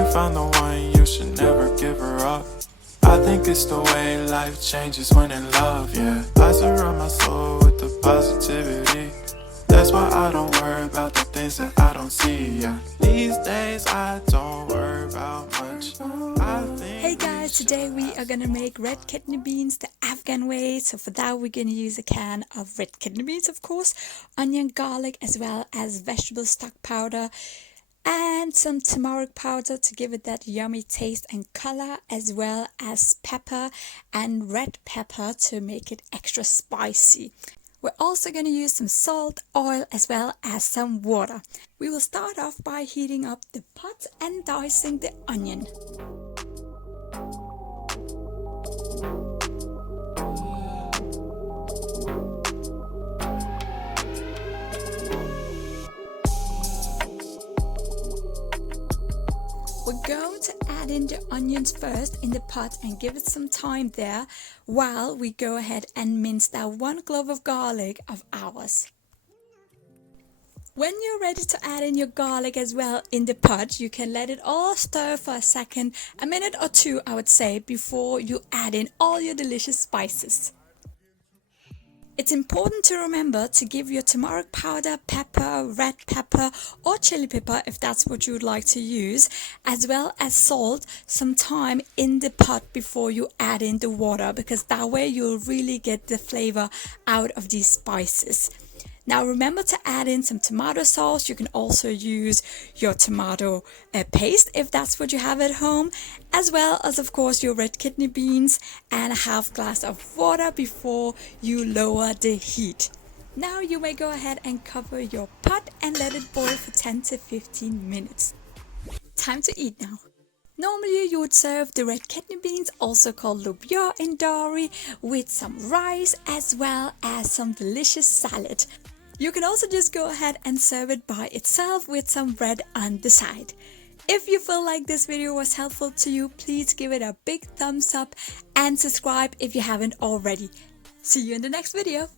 you found the one, you should never give her up. I think it's the way life changes when in love, yeah. I surround my soul with the positivity. That's why I don't worry about the things that I don't see, yeah. These days I don't worry about much. Hey guys, today we are gonna make red kidney beans the Afghan way. So for that we're gonna use a can of red kidney beans, of course, onion, garlic, as well as vegetable stock powder, and some turmeric powder to give it that yummy taste and color, as well as pepper and red pepper to make it extra spicy. We're also going to use some salt, oil, as well as some water. We will start off by heating up the pot and dicing the onion. We're going to add in the onions first in the pot and give it some time there while we go ahead and mince that 1 clove of garlic of ours. When you're ready to add in your garlic as well in the pot, you can let it all stir for a second, a minute or two I would say, before you add in all your delicious spices. It's important to remember to give your turmeric powder, pepper, red pepper or chili pepper if that's what you would like to use, as well as salt, some time in the pot before you add in the water, because that way you'll really get the flavor out of these spices. Now remember to add in some tomato sauce. You can also use your tomato paste if that's what you have at home, as well as of course your red kidney beans, and a half glass of water before you lower the heat. Now you may go ahead and cover your pot and let it boil for 10 to 15 minutes. Time to eat now. Normally you would serve the red kidney beans, also called lubia in Dari, with some rice as well as some delicious salad. You can also just go ahead and serve it by itself with some bread on the side. If you feel like this video was helpful to you, please give it a big thumbs up and subscribe if you haven't already. See you in the next video.